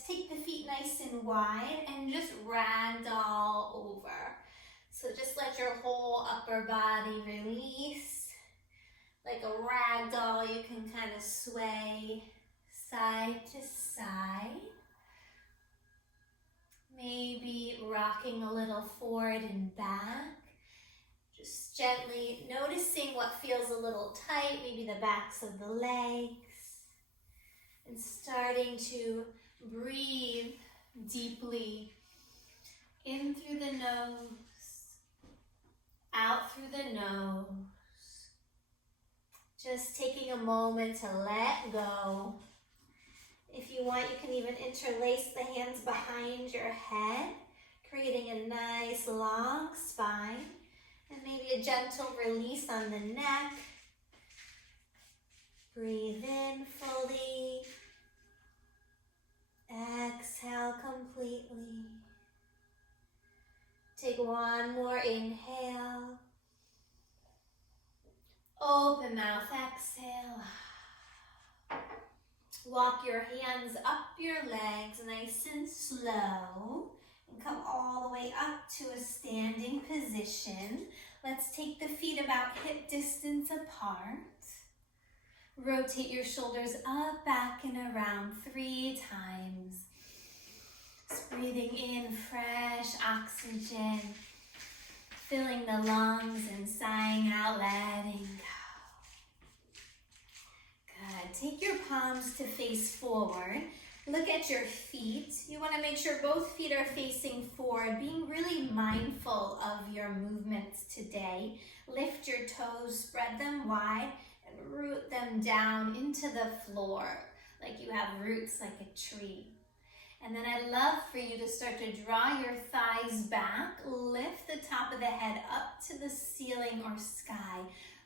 Let's take the feet nice and wide and just ragdoll over. So just let your whole upper body release. Like a ragdoll, you can kind of sway side to side. Maybe rocking a little forward and back. Just gently noticing what feels a little tight, maybe the backs of the legs. And starting to breathe deeply in through the nose, out through the nose. Just taking a moment to let go. If you want, you can even interlace the hands behind your head, creating a nice long spine, and maybe a gentle release on the neck. Breathe in fully. Exhale completely. Take one more inhale. Open mouth, exhale. Walk your hands up your legs nice and slow. And come all the way up to a standing position. Let's take the feet about hip distance apart. Rotate your shoulders up, back, and around 3 times. Just breathing in fresh oxygen, filling the lungs and sighing out, letting go. Good. Take your palms to face forward. Look at your feet. You want to make sure both feet are facing forward, being really mindful of your movements today. Lift your toes, spread them wide, and root them down into the floor like you have roots like a tree. And then I'd love for you to start to draw your thighs back, lift the top of the head up to the ceiling or sky,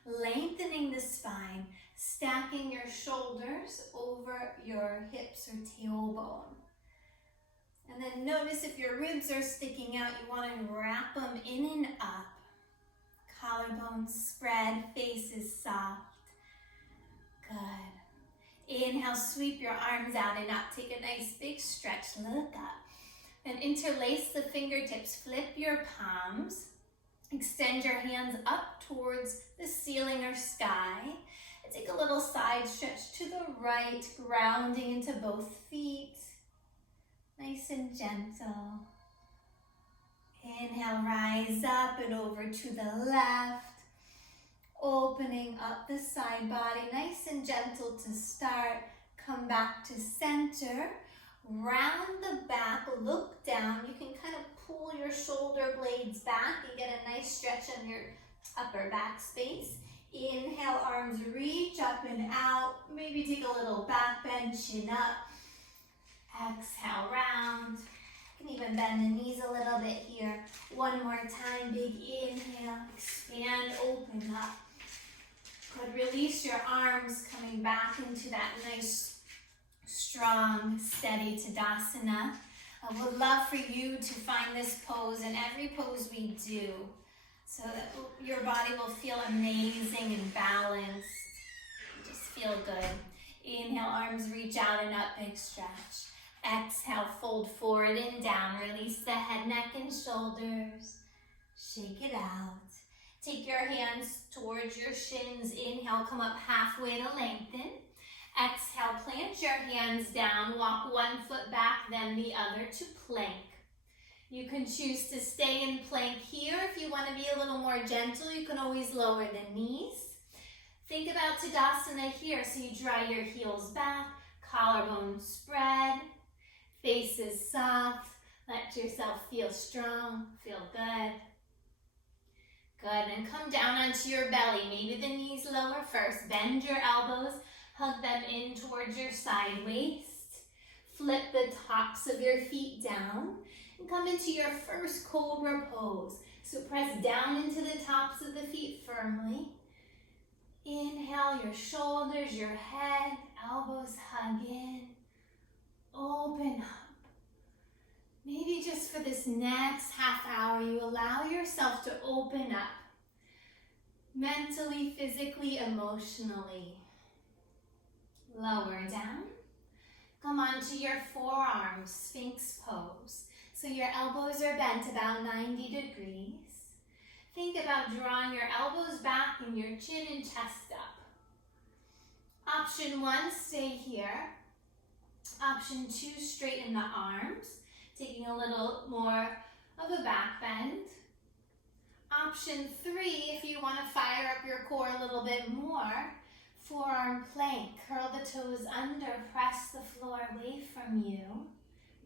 lengthening the spine, stacking your shoulders over your hips or tailbone. And then notice if your ribs are sticking out, you want to wrap them in and up. Collarbones spread, face is soft. Good. Inhale, sweep your arms out and up. Take a nice big stretch, look up. Then interlace the fingertips, flip your palms. Extend your hands up towards the ceiling or sky. And take a little side stretch to the right, grounding into both feet. Nice and gentle. Inhale, rise up and over to the left. Opening up the side body, nice and gentle to start. Come back to center. Round the back, look down. You can kind of pull your shoulder blades back and get a nice stretch on your upper back space. Inhale, arms reach up and out. Maybe take a little back bend, chin up. Exhale, round. You can even bend the knees a little bit here. One more time, big inhale, expand, open up. Good, release your arms, coming back into that nice, strong, steady Tadasana. I would love for you to find this pose in every pose we do so that your body will feel amazing and balanced. Just feel good. Inhale, arms reach out and up, big stretch. Exhale, fold forward and down. Release the head, neck, and shoulders. Shake it out. Take your hands towards your shins. Inhale, come up halfway to lengthen. Exhale, plant your hands down. Walk one foot back, then the other to plank. You can choose to stay in plank here. If you want to be a little more gentle, you can always lower the knees. Think about Tadasana here. So you draw your heels back, collarbone spread, face is soft. Let yourself feel strong, feel good. Good, and come down onto your belly. Maybe the knees lower first. Bend your elbows, hug them in towards your side waist. Flip the tops of your feet down and come into your first Cobra Pose. So press down into the tops of the feet firmly. Inhale, your shoulders, your head, elbows hug in. Open up. Maybe just for this next half hour, you allow yourself to open up. Mentally, physically, emotionally. Lower down. Come onto your forearms, Sphinx pose. So your elbows are bent about 90 degrees. Think about drawing your elbows back and your chin and chest up. Option 1, stay here. Option 2, straighten the arms, taking a little more of a back bend. Option 3, if you want to fire up your core a little bit more, forearm plank. Curl the toes under, press the floor away from you.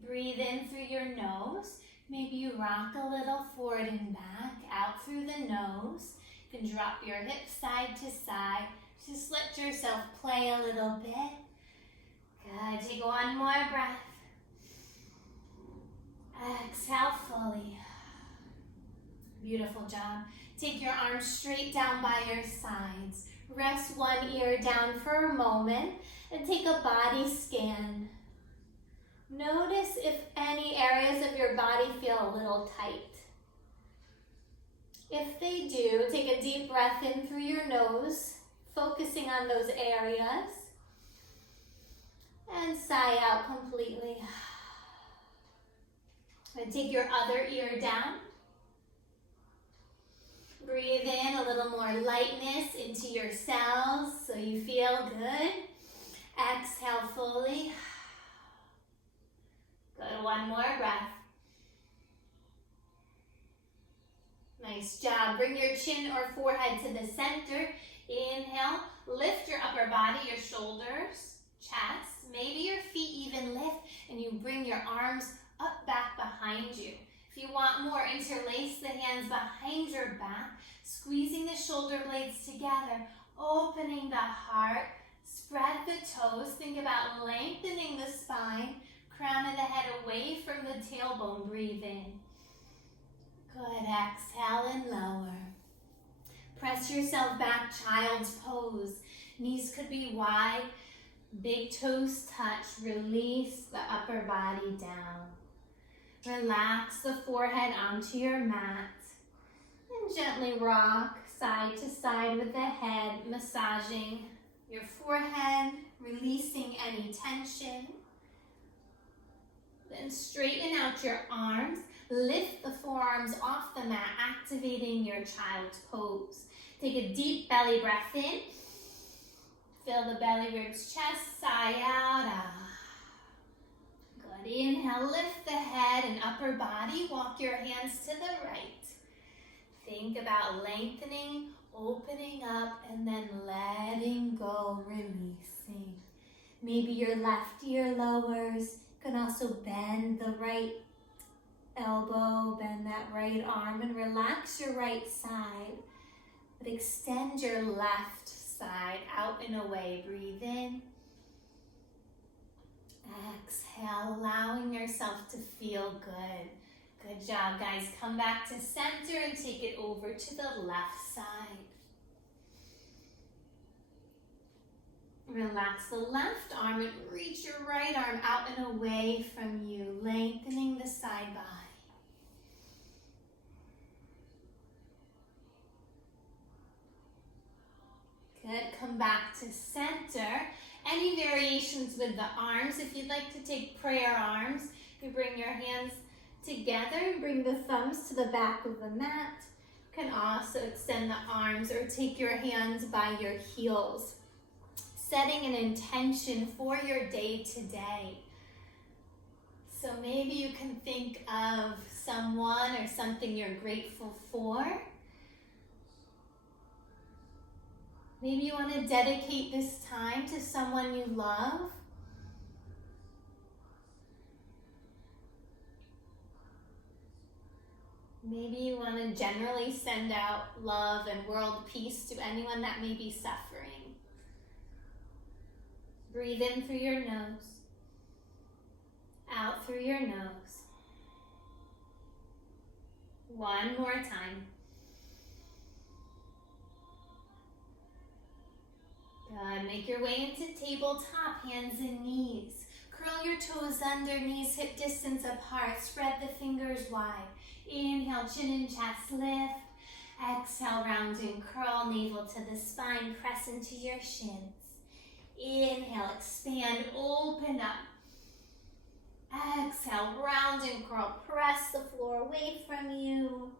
Breathe in through your nose. Maybe you rock a little forward and back, out through the nose. You can drop your hips side to side. Just let yourself play a little bit. Good, take one more breath. Exhale fully. Beautiful job. Take your arms straight down by your sides. Rest one ear down for a moment and take a body scan. Notice if any areas of your body feel a little tight. If they do, take a deep breath in through your nose, focusing on those areas, and sigh out completely. And take your other ear down. Breathe in a little more lightness into your cells so you feel good. Exhale fully. Good, one more breath. Nice job. Bring your chin or forehead to the center. Inhale, lift your upper body, your shoulders, chest. Maybe your feet even lift and you bring your arms up back behind you. If you want more, interlace the hands behind your back, squeezing the shoulder blades together, opening the heart, spread the toes. Think about lengthening the spine, crown of the head away from the tailbone. Breathe in. Good, exhale and lower. Press yourself back, child's pose. Knees could be wide, big toes touch. Release the upper body down. Relax the forehead onto your mat and gently rock side to side with the head, massaging your forehead, releasing any tension. Then straighten out your arms, lift the forearms off the mat, activating your child's pose. Take a deep belly breath in, fill the belly, ribs, chest, sigh out. Good, inhale, lift the head and upper body, walk your hands to the right. Think about lengthening, opening up, and then letting go, releasing. Maybe your left ear lowers. You can also bend the right elbow, bend that right arm, and relax your right side. But extend your left side out and away. Breathe in. Exhale, allowing yourself to feel good. Good job, guys. Come back to center and take it over to the left side. Relax the left arm and reach your right arm out and away from you, lengthening the side body. Good, come back to center. Any variations with the arms, if you'd like to take prayer arms, you bring your hands together and bring the thumbs to the back of the mat. You can also extend the arms or take your hands by your heels, setting an intention for your day today. So maybe you can think of someone or something you're grateful for. Maybe you want to dedicate this time to someone you love. Maybe you want to generally send out love and world peace to anyone that may be suffering. Breathe in through your nose, out through your nose. One more time. Good. Make your way into tabletop, hands and knees. Curl your toes under, knees hip distance apart. Spread the fingers wide. Inhale, chin and chest lift. Exhale, round and curl, navel to the spine. Press into your shins. Inhale, expand, open up. Exhale, round and curl. Press the floor away from you.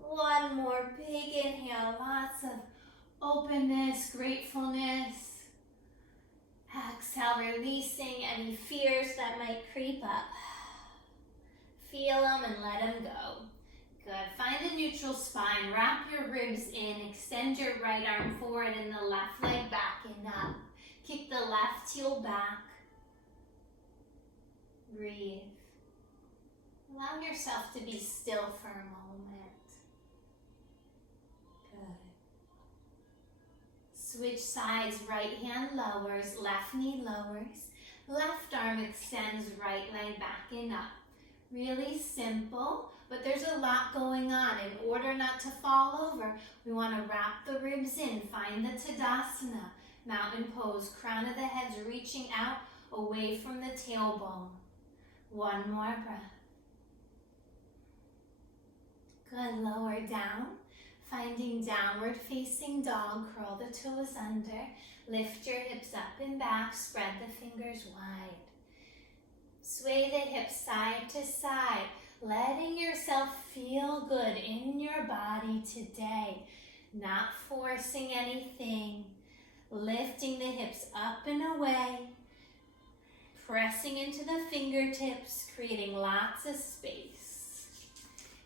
One more big inhale. Lots of openness, gratefulness. Exhale, releasing any fears that might creep up. Feel them and let them go. Good. Find a neutral spine. Wrap your ribs in. Extend your right arm forward and the left leg back and up. Kick the left heel back. Breathe. Allow yourself to be still for a moment. Good. Switch sides. Right hand lowers. Left knee lowers. Left arm extends. Right leg back and up. Really simple, but there's a lot going on. In order not to fall over, we want to wrap the ribs in. Find the Tadasana, mountain pose. Crown of the head's reaching out away from the tailbone. One more breath. Good, lower down. Finding downward facing dog. Curl the toes under. Lift your hips up and back. Spread the fingers wide. Sway the hips side to side, letting yourself feel good in your body today. Not forcing anything. Lifting the hips up and away. Pressing into the fingertips, creating lots of space.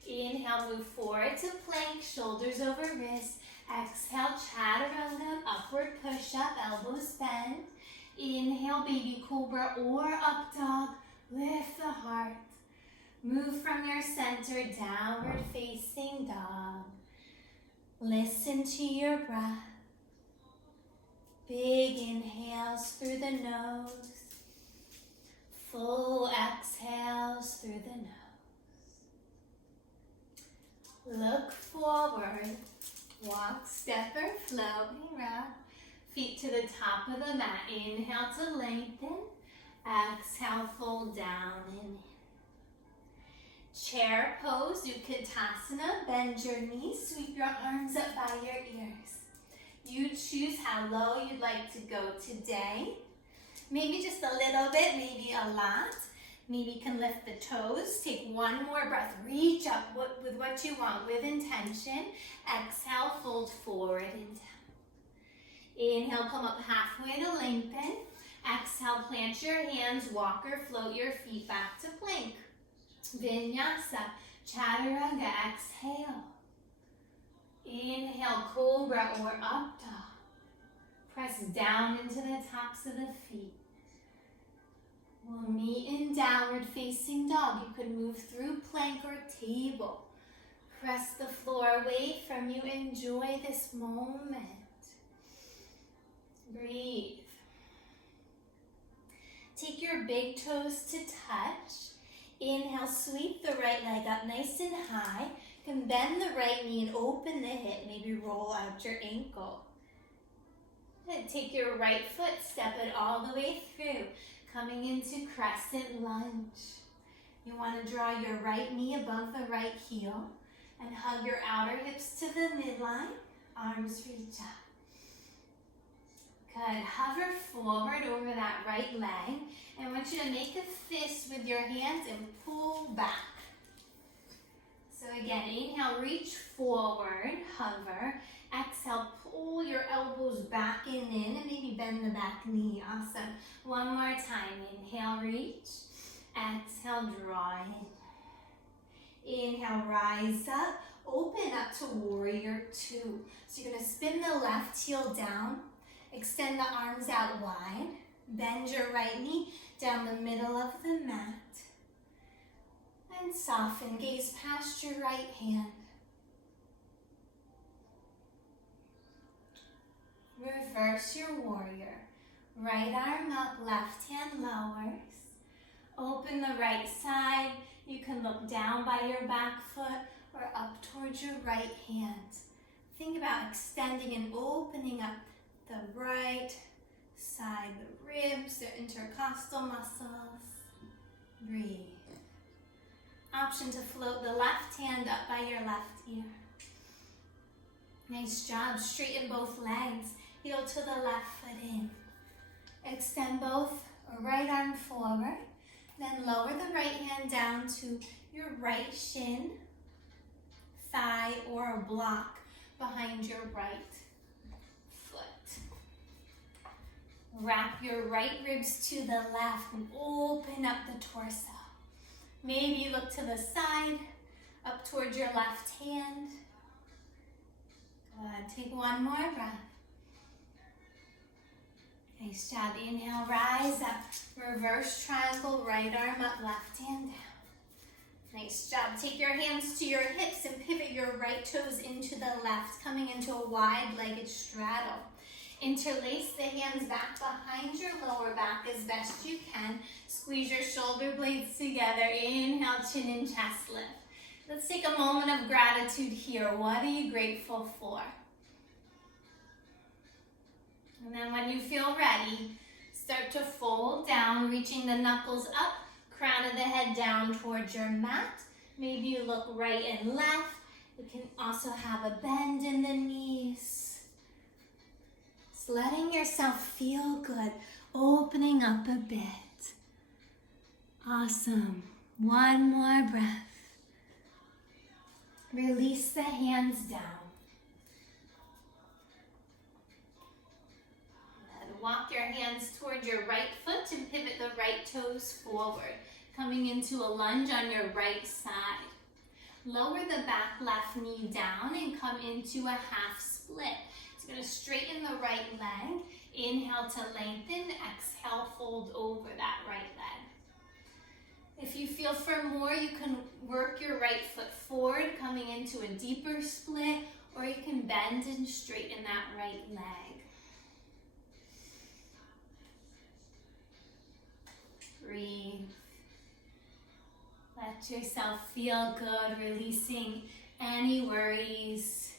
Inhale, move forward to plank, shoulders over wrists. Exhale, chaturanga, upward push-up, elbows bend. Inhale, baby cobra or up dog. Lift the heart. Move from your center, downward facing dog. Listen to your breath. Big inhales through the nose. Full exhales through the nose. Look forward. Walk, step, or float. Rock. Feet to the top of the mat. Inhale to lengthen. Exhale, fold down and in. Chair pose, Utkatasana. Bend your knees, sweep your arms up by your ears. You choose how low you'd like to go today. Maybe just a little bit, maybe a lot. Maybe you can lift the toes. Take one more breath. Reach up with what you want, with intention. Exhale, fold forward and down. Inhale, come up halfway to lengthen. Exhale, plant your hands, walk or float your feet back to plank. Vinyasa, chaturanga, exhale. Inhale, cobra or up dog. Press down into the tops of the feet. We'll meet in downward facing dog. You could move through plank or table. Press the floor away from you. Enjoy this moment. Breathe. Take your big toes to touch. Inhale, sweep the right leg up nice and high. You can bend the right knee and open the hip. Maybe roll out your ankle. Good. Take your right foot, step it all the way through. Coming into Crescent Lunge. You want to draw your right knee above the right heel and hug your outer hips to the midline. Arms reach up. Good. Hover forward over that right leg. And I want you to make a fist with your hands and pull back. So again, inhale, reach forward, hover. Exhale, pull your elbows back and in, and maybe bend the back knee. Awesome. One more time. Inhale, reach. Exhale, draw in. Inhale, rise up. Open up to warrior two. So you're going to spin the left heel down. Extend the arms out wide. Bend your right knee down the middle of the mat. And soften. Gaze past your right hand. Reverse your warrior. Right arm up, left hand lowers. Open the right side. You can look down by your back foot or up towards your right hand. Think about extending and opening up the right side, the ribs, the intercostal muscles. Breathe. Option to float the left hand up by your left ear. Nice job. Straighten both legs. Heel to the left foot in. Extend both right arm forward. Then lower the right hand down to your right shin, thigh, or a block behind your right foot. Wrap your right ribs to the left and open up the torso. Maybe you look to the side, up towards your left hand. Good. Take one more breath. Nice job. Inhale, rise up. Reverse triangle, right arm up, left hand down. Nice job. Take your hands to your hips and pivot your right toes into the left, coming into a wide-legged straddle. Interlace the hands back behind your lower back as best you can. Squeeze your shoulder blades together. Inhale, chin and chest lift. Let's take a moment of gratitude here. What are you grateful for? And then when you feel ready, start to fold down, reaching the knuckles up, crown of the head down towards your mat. Maybe you look right and left. You can also have a bend in the knees. Just letting yourself feel good, opening up a bit. Awesome. One more breath. Release the hands down. And walk your hands toward your right foot and pivot the right toes forward, coming into a lunge on your right side. Lower the back left knee down and come into a half split. It's going to straighten the right leg. Inhale to lengthen. Exhale, fold over that right leg. If you feel for more, you can work your right foot forward, coming into a deeper split, or you can bend and straighten that right leg. Breathe. Let yourself feel good, releasing any worries.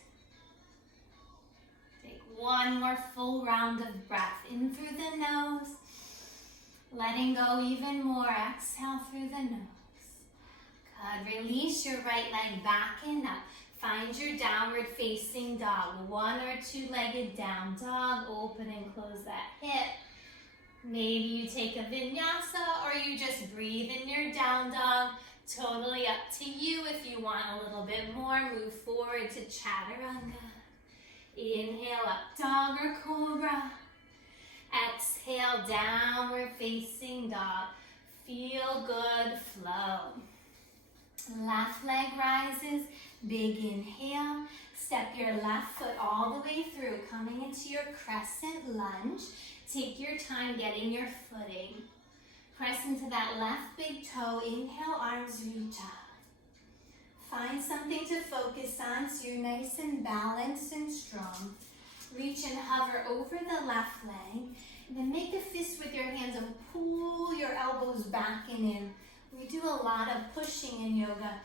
Take one more full round of breath in through the nose. Letting go even more. Exhale through the nose. Good. Release your right leg back and up. Find your downward facing dog. One or two-legged down dog. Open and close that hip. Maybe you take a vinyasa or you just breathe in your down dog. Totally up to you. If you want a little bit more, move forward to chaturanga. Inhale up, dog or cobra. Exhale, downward facing dog. Feel good flow. Left leg rises, big inhale. Step your left foot all the way through, coming into your crescent lunge. Take your time getting your footing. Press into that left big toe. Inhale, arms reach up. Find something to focus on so you're nice and balanced and strong. Reach and hover over the left leg. And then make a fist with your hands and pull your elbows back and in. We do a lot of pushing in yoga.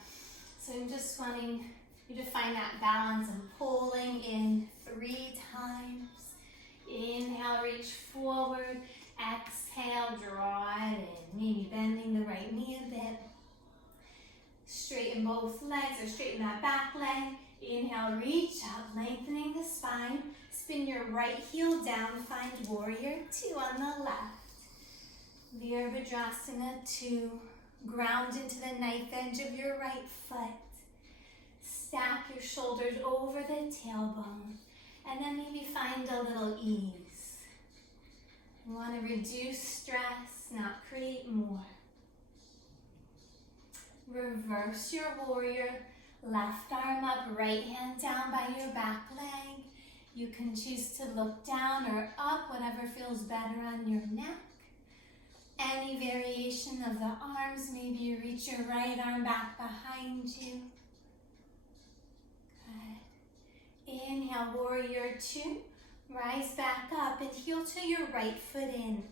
So I'm just wanting you to find that balance and pulling in 3 times. Inhale, reach forward. Exhale, draw it in. Maybe bending the right knee a bit. Straighten both legs or straighten that back leg. Inhale, reach up, lengthening the spine. Spin your right heel down, find warrior 2 on the left. Virabhadrasana 2. Ground into the knife edge of your right foot. Stack your shoulders over the tailbone. And then maybe find a little ease. You want to reduce stress, not create more. Reverse your warrior. Left arm up, right hand down by your back leg. You can choose to look down or up, whatever feels better on your neck. Any variation of the arms, maybe you reach your right arm back behind you. Good. Inhale, warrior 2. Rise back up and heel to your right foot in,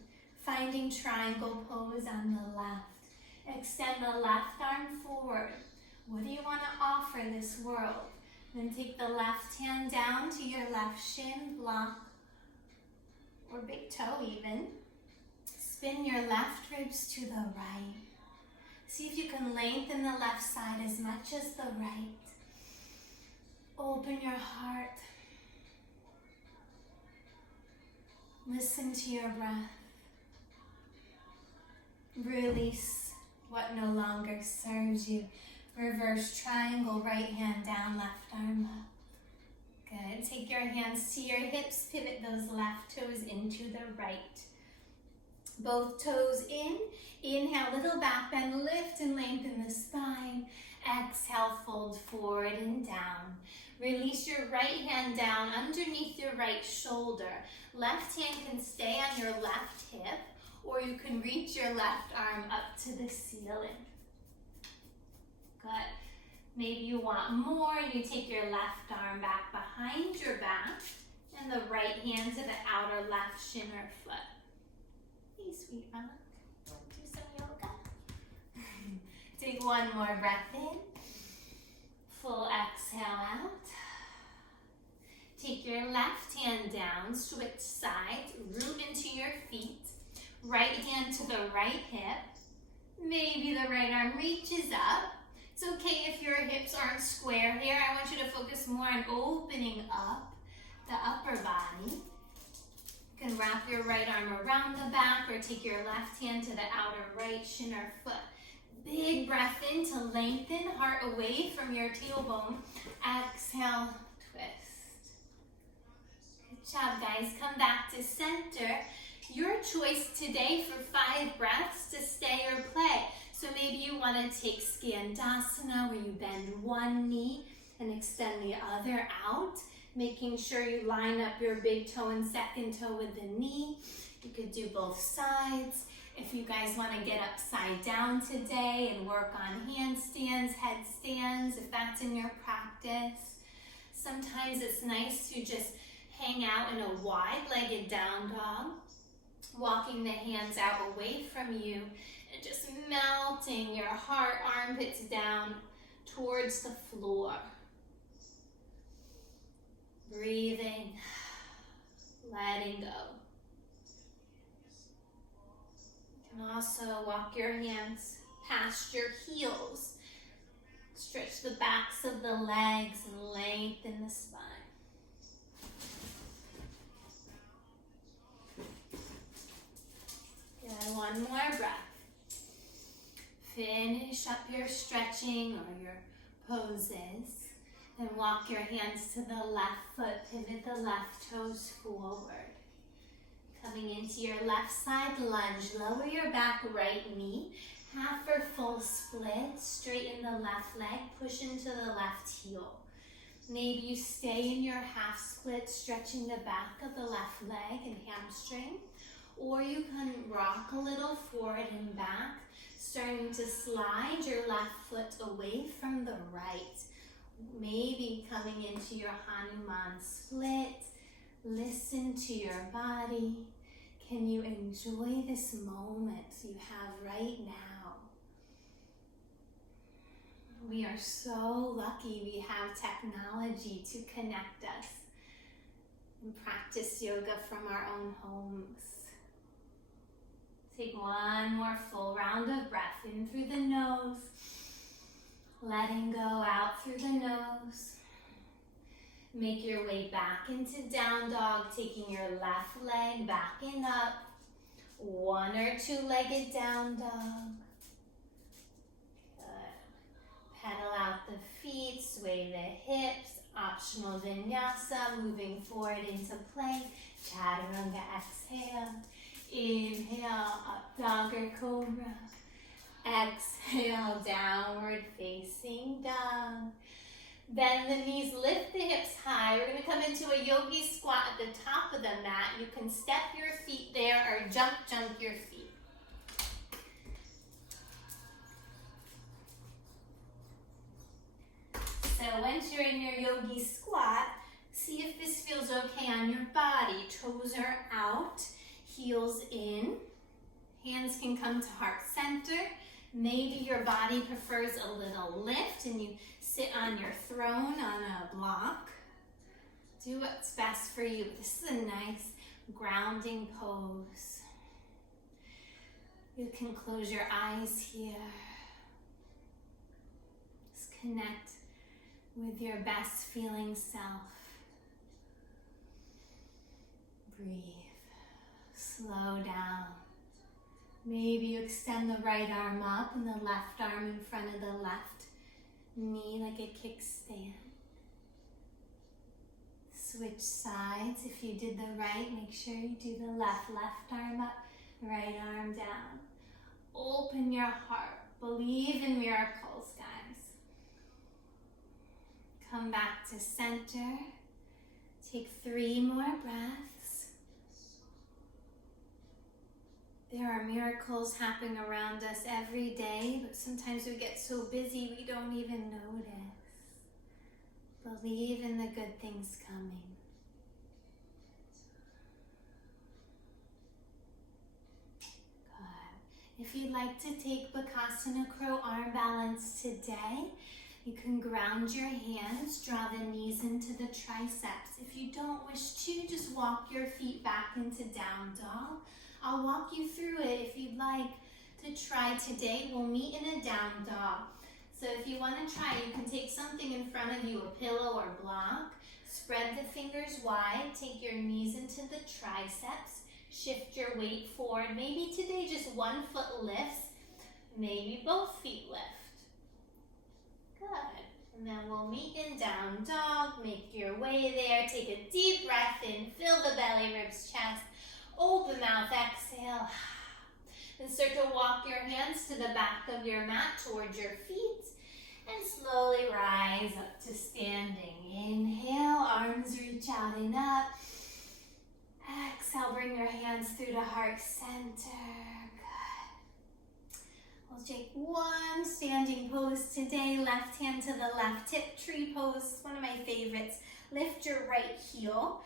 finding triangle pose on the left. Extend the left arm forward. What do you want to offer this world? Then take the left hand down to your left shin, block, or big toe even. Spin your left ribs to the right. See if you can lengthen the left side as much as the right. Open your heart. Listen to your breath. Release. what no longer serves you. Reverse triangle, right hand down, left arm up. Good. Take your hands to your hips, pivot those left toes into the right. Both toes in. Inhale, little back bend, lift and lengthen the spine. Exhale, fold forward and down. Release your right hand down underneath your right shoulder. Left hand can stay on your left hip, or you can reach your left arm up to the ceiling. Good. Maybe you want more and you take your left arm back behind your back and the right hand to the outer left shin or foot. Hey, sweet rock. Want to do some yoga? Take one more breath in. Full exhale out. Take your left hand down, switch sides, root into your feet. Right hand to the right hip. Maybe the right arm reaches up. It's okay if your hips aren't square here. I want you to focus more on opening up the upper body. You can wrap your right arm around the back or take your left hand to the outer right shin or foot. Big breath in to lengthen, heart away from your tailbone. Exhale, twist. Good job, guys. Come back to center. Your choice today for 5 breaths to stay or play. So maybe you want to take Skandasana, where you bend one knee and extend the other out, making sure you line up your big toe and second toe with the knee. You could do both sides. If you guys want to get upside down today and work on handstands, headstands, if that's in your practice. Sometimes it's nice to just hang out in a wide-legged down dog, walking the hands out away from you and just melting your heart, armpits down towards the floor. Breathing, letting go. You can also walk your hands past your heels. Stretch the backs of the legs and lengthen the spine. Good, one more breath. Finish up your stretching or your poses. Then walk your hands to the left foot, pivot the left toes forward. Coming into your left side lunge, lower your back right knee, half or full split, straighten the left leg, push into the left heel. Maybe you stay in your half split, stretching the back of the left leg and hamstring, or you can rock a little forward and back, starting to slide your left foot away from the right. Maybe coming into your Hanuman split. Listen to your body. Can you enjoy this moment you have right now? We are so lucky we have technology to connect us and practice yoga from our own homes. Take one more full round of breath in through the nose, letting go out through the nose. Make your way back into down dog, taking your left leg back and up. One or two-legged down dog. Good. Pedal out the feet, sway the hips. Optional vinyasa, moving forward into plank. Chaturanga, exhale. Inhale, up dog or cobra. Exhale, downward facing dog. Bend the knees, lift the hips high. We're going to come into a yogi squat at the top of the mat. You can step your feet there or jump your feet. So once you're in your yogi squat, see if this feels okay on your body. Toes are out, heels in. Hands can come to heart center. Maybe your body prefers a little lift and you sit on your throne on a block. Do what's best for you. This is a nice grounding pose. You can close your eyes here. Just connect with your best feeling self. Breathe. Slow down. Maybe you extend the right arm up and the left arm in front of the left knee like a kickstand. Switch sides. If you did the right, make sure you do the left. Left arm up, right arm down. Open your heart. Believe in miracles, guys. Come back to center. Take 3 more breaths. There are miracles happening around us every day, but sometimes we get so busy we don't even notice. Believe in the good things coming. Good. If you'd like to take Bakasana Crow arm balance today, you can ground your hands, draw the knees into the triceps. If you don't wish to, just walk your feet back into down dog. I'll walk you through it if you'd like to try today. We'll meet in a down dog. So if you want to try, you can take something in front of you, a pillow or block. Spread the fingers wide. Take your knees into the triceps. Shift your weight forward. Maybe today just 1 foot lifts. Maybe both feet lift. Good. And then we'll meet in down dog. Make your way there. Take a deep breath in. Fill the belly, ribs, chest. Open mouth, exhale. Then start to walk your hands to the back of your mat towards your feet. And slowly rise up to standing. Inhale, arms reach out and up. Exhale, bring your hands through to heart center. Good. We'll take 1 standing pose today. Left hand to the left hip, tree pose. One of my favorites. Lift your right heel.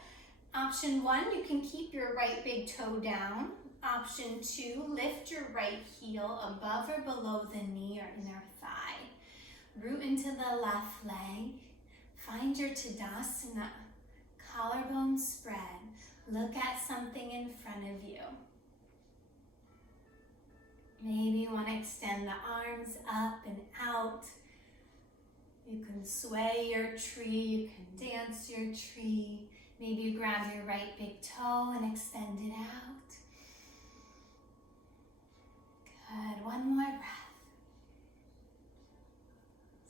Option 1, you can keep your right big toe down. Option 2, lift your right heel above or below the knee or inner thigh. Root into the left leg. Find your Tadasana. Collarbone spread. Look at something in front of you. Maybe you want to extend the arms up and out. You can sway your tree. You can dance your tree. Maybe you grab your right big toe and extend it out. Good. 1 more breath.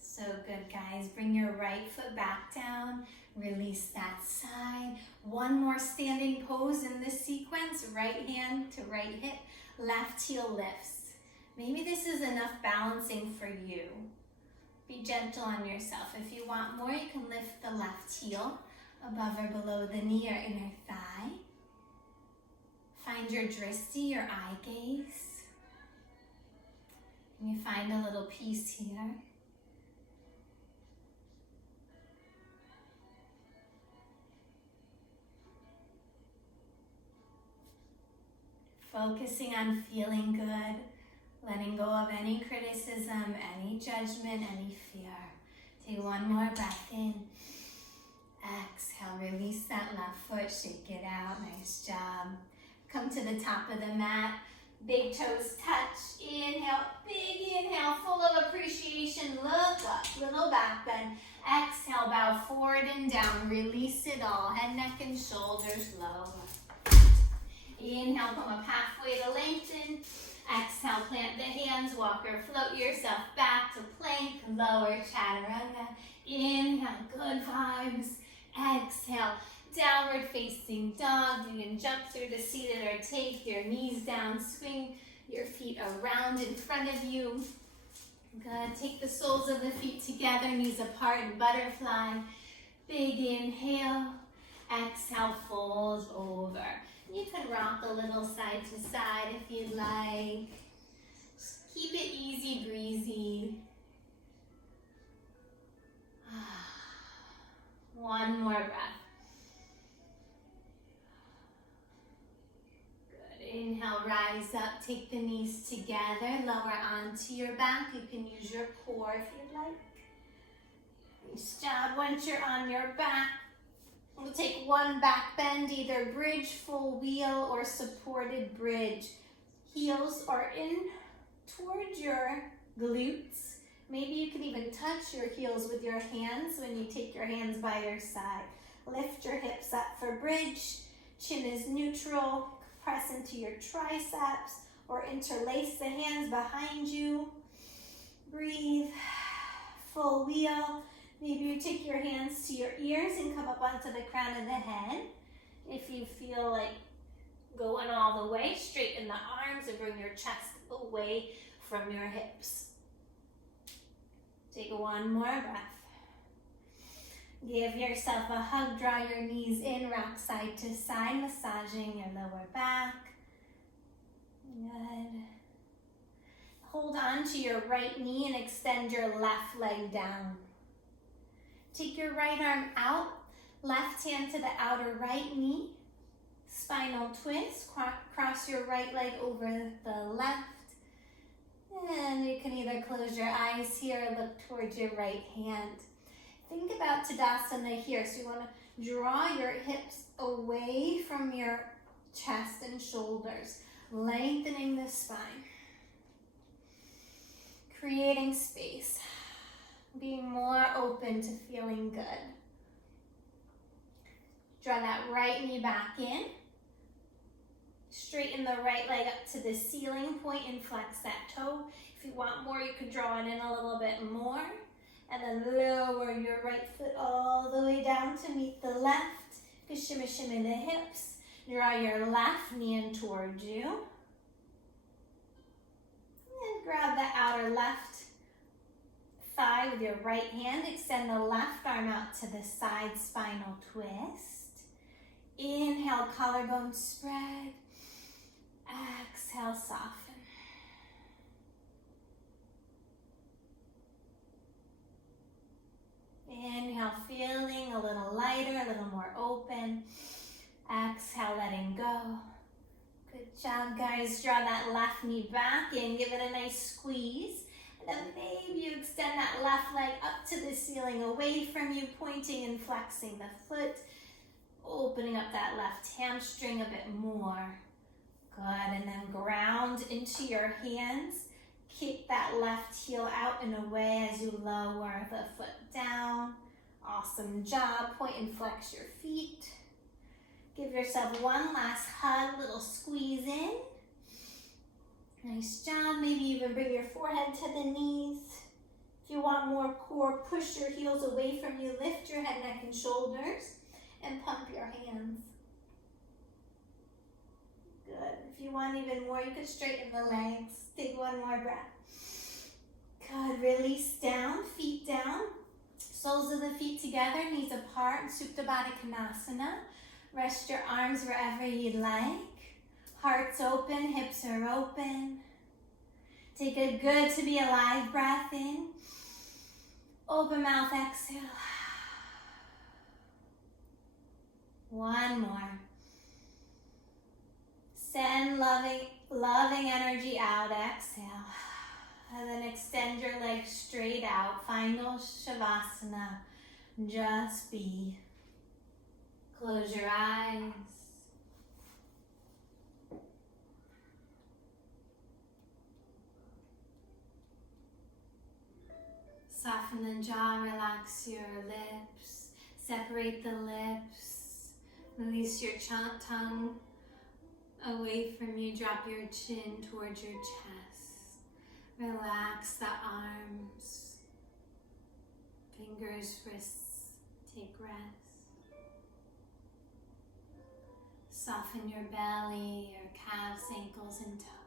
So good, guys. Bring your right foot back down. Release that side. 1 more standing pose in this sequence. Right hand to right hip. Left heel lifts. Maybe this is enough balancing for you. Be gentle on yourself. If you want more, you can lift the left heel above or below the knee or inner thigh. Find your drishti, your eye gaze. And you find a little piece here. Focusing on feeling good, letting go of any criticism, any judgment, any fear. Take 1 more breath in. Exhale, release that left foot, shake it out, nice job. Come to the top of the mat, big toes touch, inhale, big inhale, full of appreciation, look up, little back bend. Exhale, bow forward and down, release it all, head, neck, and shoulders lower. Inhale, come up halfway to lengthen. Exhale, plant the hands, walk or float yourself back to plank, lower chaturanga. Inhale, good vibes. Exhale, downward facing dog. You can jump through the seated or take your knees down, swing your feet around in front of you. Good, take the soles of the feet together, knees apart in butterfly. Big inhale, exhale, fold over. You can rock a little side to side if you'd like. Just keep it easy breezy. 1 more breath. Good. Inhale, rise up, take the knees together, lower onto your back. You can use your core if you'd like. Nice job. Once you're on your back, we'll take 1 back bend, either bridge, full wheel, or supported bridge. Heels are in towards your glutes. Maybe you can even touch your heels with your hands when you take your hands by your side. Lift your hips up for bridge. Chin is neutral. Press into your triceps. or interlace the hands behind you. Breathe. Full wheel. Maybe you take your hands to your ears and come up onto the crown of the head. If you feel like going all the way, straighten the arms and bring your chest away from your hips. Take one more breath. Give yourself a hug, draw your knees in, rock side to side, massaging your lower back. Good. Hold on to your right knee and extend your left leg down. Take your right arm out, left hand to the outer right knee. Spinal twist, cross your right leg over the left. And you can either close your eyes here or look towards your right hand. Think about Tadasana here. So you want to draw your hips away from your chest and shoulders, lengthening the spine. Creating space. Being more open to feeling good. Draw that right knee back in. Straighten the right leg up to the ceiling point and flex that toe. If you want more, you could draw it in a little bit more. And then lower your right foot all the way down to meet the left. You can shimmy, shimmy the hips. Draw your left knee in towards you. And grab the outer left thigh with your right hand. Extend the left arm out to the side, spinal twist. Inhale, collarbone spread. Exhale, soften. Inhale, feeling a little lighter, a little more open. Exhale, letting go. Good job, guys. Draw that left knee back in. Give it a nice squeeze. And then maybe you extend that left leg up to the ceiling, away from you, pointing and flexing the foot. Opening up that left hamstring a bit more. Good, and then ground into your hands. Kick that left heel out and away as you lower the foot down. Awesome job. Point and flex your feet. Give yourself one last hug, little squeeze in. Nice job. Maybe even bring your forehead to the knees. If you want more core, push your heels away from you. Lift your head, neck, and shoulders. And pump your hands. Good. If you want even more, you can straighten the legs. Take one more breath. Good. Release down, feet down. Soles of the feet together, knees apart, Supta Baddha Konasana. Rest your arms wherever you'd like. Heart's open, hips are open. Take a good to be alive breath in. Open mouth, exhale. One more. Send loving energy out, exhale. And then extend your legs straight out. Final Shavasana. Just be. Close your eyes. Soften the jaw, relax your lips. Separate the lips. Release your tongue away from you. Drop your chin towards your chest. Relax the arms. Fingers, wrists. Take rest. Soften your belly, your calves, ankles, and toes.